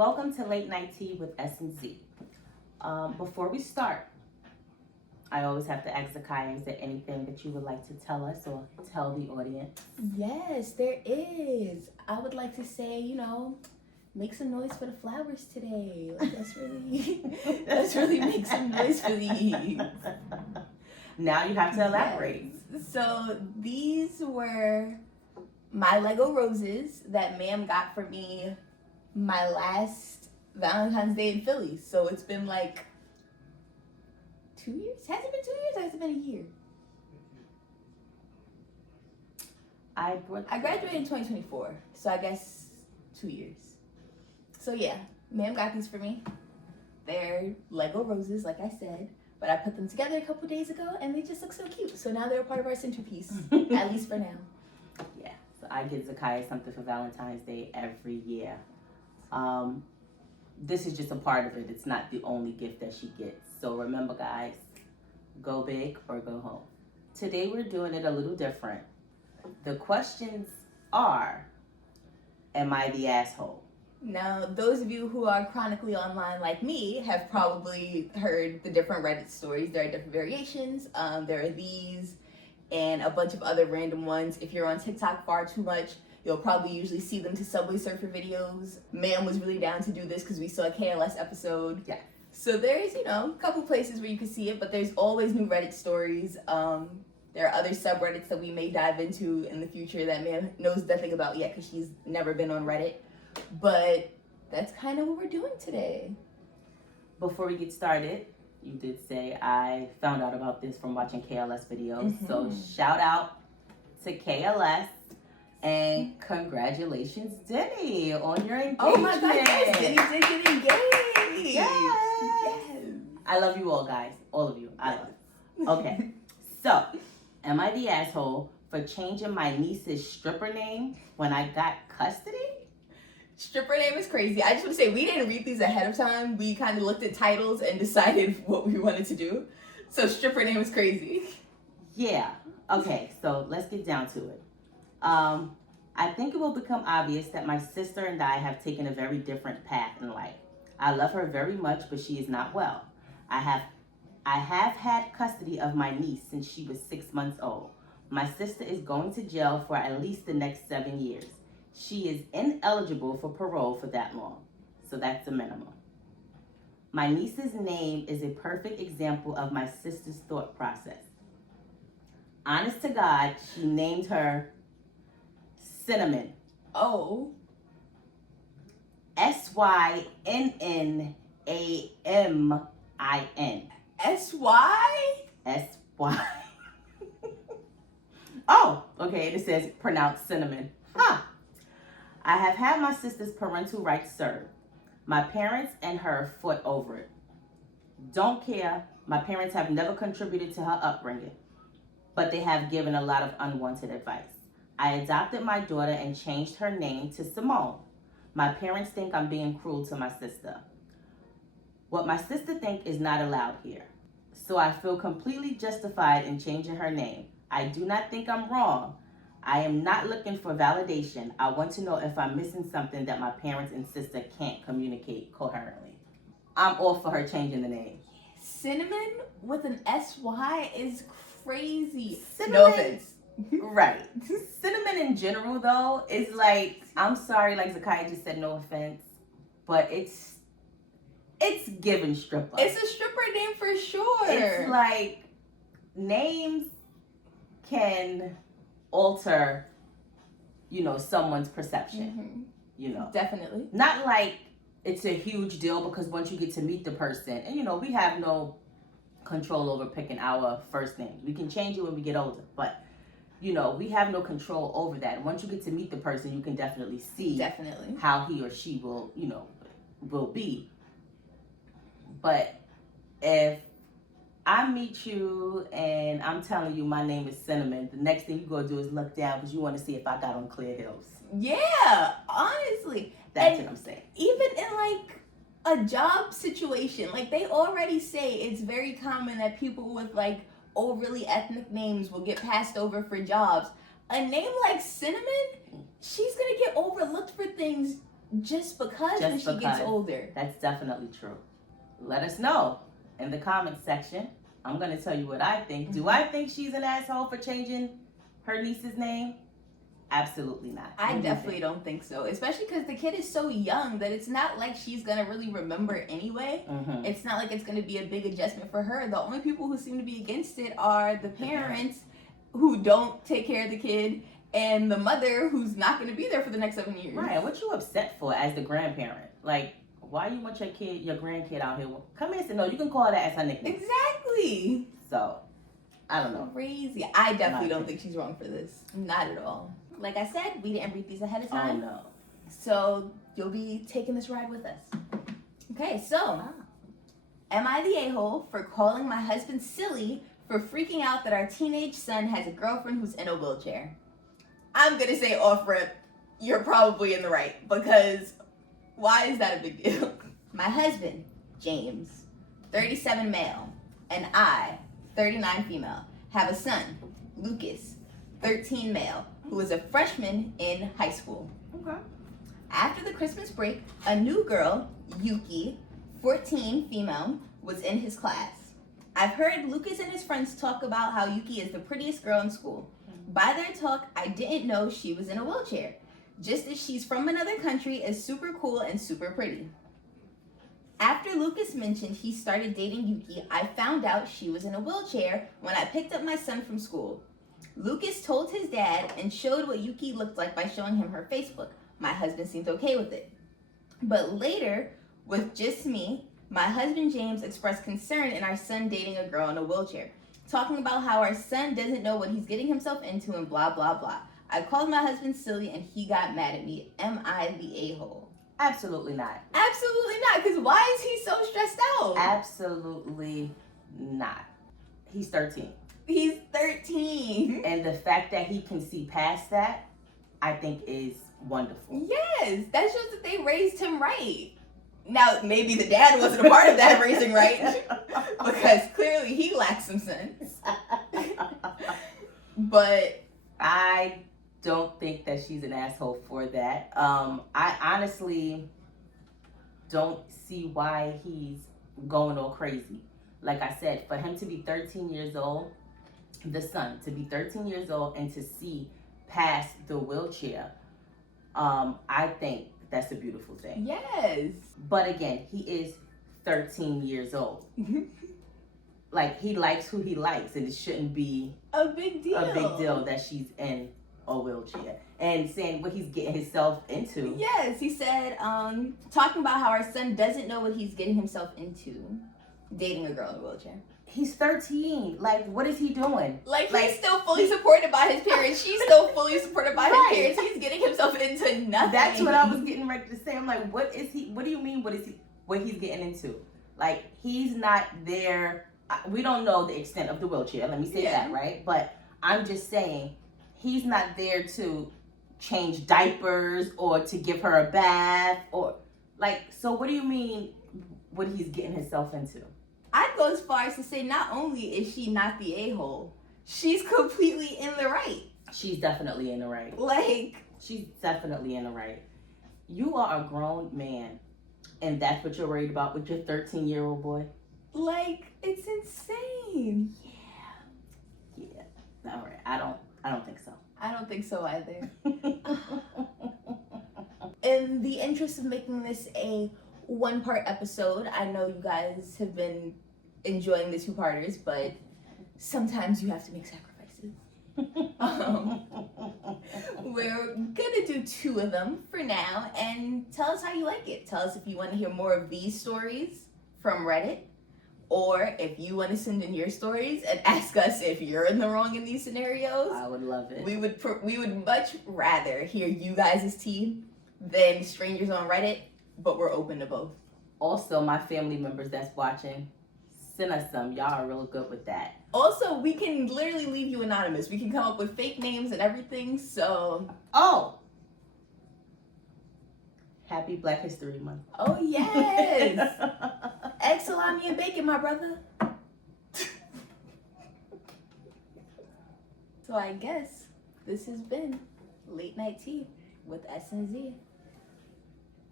Welcome to Late Night Tea with S and Z. Before we start, I always have to ask Zakiya, is there anything that you would like to tell us or tell the audience? Yes, there is. I would like to say, make some noise for the flowers today. Like, let's really make some noise for these. Now you have to elaborate. Yes. So these were my Lego roses that ma'am got for me my last Valentine's Day in Philly. So it's been like 2 years? Has it been 2 years or has it been a year? I graduated in 2024, so I guess 2 years. So yeah, ma'am got these for me. They're Lego roses, like I said, but I put them together a couple days ago and they just look so cute. So now they're a part of our centerpiece, at least for now. Yeah, so I get Zakiya something for Valentine's Day every year. This is just a part of it. It's not the only gift that she gets. So remember, guys, go big or go home. Today we're doing it a little different. The questions are, am I the asshole? Now, those of you who are chronically online like me have probably heard the different Reddit stories. There are different variations. There are these and a bunch of other random ones. If you're on TikTok far too much, you'll probably usually see them to Subway Surfer videos. Ma'am was really down to do this because we saw a KLS episode. Yeah. So there's, a couple places where you can see it, but there's always new Reddit stories. There are other subreddits that we may dive into in the future that ma'am knows nothing about yet because she's never been on Reddit. But that's kind of what we're doing today. Before we get started, you did say I found out about this from watching KLS videos. Mm-hmm. So shout out to KLS and congratulations, Denny, on your engagement. Oh my God, yes, Denny did get engaged. Yes. I love you all, guys. All of you. I love you. Okay. So, am I the asshole for changing my niece's stripper name when I got custody? Stripper name is crazy. I just want to say we didn't read these ahead of time. We kind of looked at titles and decided what we wanted to do. So stripper name is crazy. Yeah. Okay, so let's get down to it. I think it will become obvious that my sister and I have taken a very different path in life. I love her very much, but she is not well. I have had custody of my niece since she was 6 months old. My sister is going to jail for at least the next 7 years. She is ineligible for parole for that long, so that's the minimum. My niece's name is a perfect example of my sister's thought process. Honest to God, she named her Cinnamon. Oh. Synnammin. S-Y? S-Y. Oh, okay, it says pronounced cinnamon. Huh. I have had my sister's parental rights served. My parents and her fought over it. Don't care. My parents have never contributed to her upbringing, but they have given a lot of unwanted advice. I adopted my daughter and changed her name to Simone. My parents think I'm being cruel to my sister. What my sister thinks is not allowed here. So I feel completely justified in changing her name. I do not think I'm wrong. I am not looking for validation. I want to know if I'm missing something that my parents and sister can't communicate coherently. I'm all for her changing the name. Cinnamon with an S-Y is crazy. Cinnamon, no offense. Right. Cinnamon in general, though, is like, I'm sorry, like Zakiya just said, no offense, but it's given stripper. It's a stripper name for sure. It's like names can alter, someone's perception. Mm-hmm. Definitely. Not like it's a huge deal because once you get to meet the person, and we have no control over picking our first names. We can change it when we get older, but we have no control over that. And once you get to meet the person, you can definitely see how he or she will be. But if I meet you and I'm telling you my name is Cinnamon, the next thing you go do is look down because you want to see if I got on clear heels. Yeah, honestly. That's what I'm saying. Even in like a job situation, like they already say it's very common that people with like overly ethnic names will get passed over for jobs. A name like Cinnamon, she's gonna get overlooked for things just because when Just she gets because. older. That's definitely true. Let us know in the comments section. I'm going to tell you what I think. Do I think she's an asshole for changing her niece's name? Absolutely not. I What do you definitely think? don't think so, especially because the kid is so young that it's not like she's gonna really remember anyway. Mhm. It's not like it's gonna be a big adjustment for her. The only people who seem to be against it are the parents who don't take care of the kid and the mother who's not gonna be there for the next 7 years. Right. What you upset for as the grandparent? Like, why you want your grandkid out here? Come here. No, you can call that as her nickname. Exactly. So, I don't know. Crazy. I definitely Not don't think she's wrong for this. Not at all. Like I said, we didn't read these ahead of Oh time. no. So you'll be taking this ride with us. Okay, so am I the a-hole for calling my husband silly for freaking out that our teenage son has a girlfriend who's in a wheelchair? I'm gonna say off rip, you're probably in the right, because why is that a big deal? My husband, James, 37 male, and I, 39 female, have a son, Lucas, 13 male, who is a freshman in high school. Okay. After the Christmas break, a new girl, Yuki, 14 female, was in his class. I've heard Lucas and his friends talk about how Yuki is the prettiest girl in school. By their talk, I didn't know she was in a wheelchair. Just as she's from another country, is super cool and super pretty. After Lucas mentioned he started dating Yuki, I found out she was in a wheelchair when I picked up my son from school. Lucas told his dad and showed what Yuki looked like by showing him her Facebook. My husband seemed okay with it. But later, with just me, my husband James expressed concern in our son dating a girl in a wheelchair, talking about how our son doesn't know what he's getting himself into and blah, blah, blah. I called my husband silly and he got mad at me. Am I the a-hole? Absolutely not. Absolutely not, because why is he so stressed out? Absolutely not. He's 13. He's 13. And the fact that he can see past that, I think is wonderful. Yes, that shows that they raised him right. Now, maybe the dad wasn't a part of that raising right, because clearly he lacks some sense. But I don't think that she's an asshole for that. I honestly don't see why he's going all crazy. Like I said, for him to be 13 years old, the son to be 13 years old and to see past the wheelchair, I think that's a beautiful thing. yes. But again, he is 13 years old. Like, he likes who he likes, and it shouldn't be A big deal. a big deal that she's in a wheelchair. And saying what he's getting himself into. Yes, he said, talking about how our son doesn't know what he's getting himself into, dating a girl in a wheelchair. He's 13. Like, what is he doing? Like, Like, he's still fully supported by his parents. She's still fully supported by Right. his parents. He's getting himself into nothing. That's what I was getting ready to say. I'm like, what is he? What do you mean? What he's getting into? Like, he's not there. We don't know the extent of the wheelchair. Let me say Yeah. that, right? But I'm just saying, he's not there to change diapers or to give her a bath or like. So what do you mean? What he's getting himself into? I'd go as far as to say not only is she not the a-hole, she's completely in the right. She's definitely in the right. Like, She's definitely in the right. You are a grown man, and that's what you're worried about with your 13-year-old boy? it's insane. Yeah. All right. I don't think so. I don't think so either. In the interest of making this a one-part episode, I know you guys have been enjoying the two-parters, but sometimes you have to make sacrifices. We're gonna do 2 of them for now, and tell us how you like it. Tell us if you want to hear more of these stories from Reddit, or if you want to send in your stories and ask us if you're in the wrong in these scenarios. I would love it. We would much rather hear you guys' tea than strangers on Reddit, but we're open to both. Also, my family members that's watching, send us some. Y'all are real good with that. Also, we can literally leave you anonymous. We can come up with fake names and everything, so... Oh! Happy Black History Month. Oh, yes! Egg, salami, and bacon, my brother. So I guess this has been Late Night Tea with S and Z.